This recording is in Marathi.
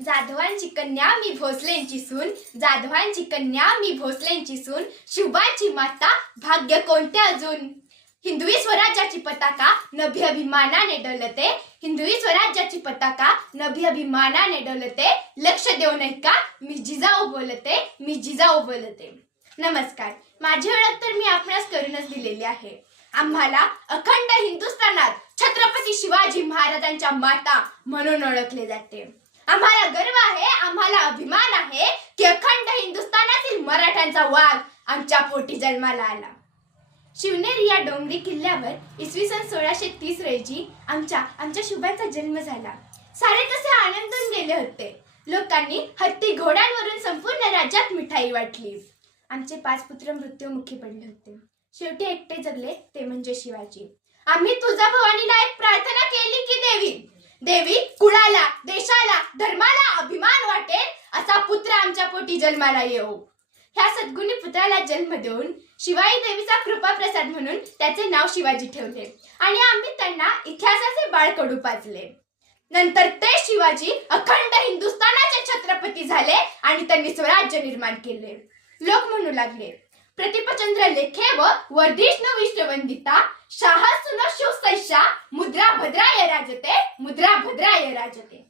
जाधवांची कन्या मी भोसलेंची सून, जाधवांची कन्या मी भोसलेंची सून, शिवबाची माता भाग्य कोणते अजून. हिंदवी स्वराज्याची पताका नभी अभिमानाने डोलते, हिंदवी स्वराज्याची पताका नभी अभिमानाने डोलते, लक्ष देऊ नये का मी जिजाऊ बोलते, मी जिजाऊ बोलते. नमस्कार, माझी ओळख तर मी आपणास करूनच दिलेली आहे. आम्हाला अखंड हिंदुस्थानात छत्रपती शिवाजी महाराजांच्या माता म्हणून ओळखले जाते. आम्हाला गर्व आहे, आम्हाला अभिमान आहे की अखंड हिंदुस्थानातील मराठ्यांचा वाघ आमच्या पोटी जन्माला आला. शिवनेरी या डोंगरी किल्ल्यावर इसवी सन 1630 रोजी आमच्या शिवबांचा जन्म झाला. सारे तसे आनंदून गेले होते. लोकांनी हत्ती घोड्यांवरून संपूर्ण राज्यात मिठाई वाटली. आमचे 5 पुत्र मृत्युमुखी पडले होते. शेवटी एकटे जगले ते म्हणजे शिवाजी. आम्ही तुझा भवानीला एक प्रार्थना केली की देवी कुळाला, देशाला, धर्माला अभिमान वाटेल असा पुत्र आमच्या पोटी जन्माला येऊ. ह्या सद्गुणी पुत्राला जन्म देऊन शिवाई देवीचा कृपा प्रसाद म्हणून त्याचे नाव शिवाजी ठेवले आणि आम्ही त्यांना इतिहासाचे बाळकडू पाजले. नंतर ते शिवाजी अखंड हिंदुस्थानाचे छत्रपती झाले आणि त्यांनी स्वराज्य निर्माण केले. लोक म्हणू लागले, प्रतिपचंद्र लेखे व वर्धिष्णू विष्णुवंदिता शाह सुनो शिवसैषा मुद्रा भद्राय राजते, मुद्रा भद्राय राजते.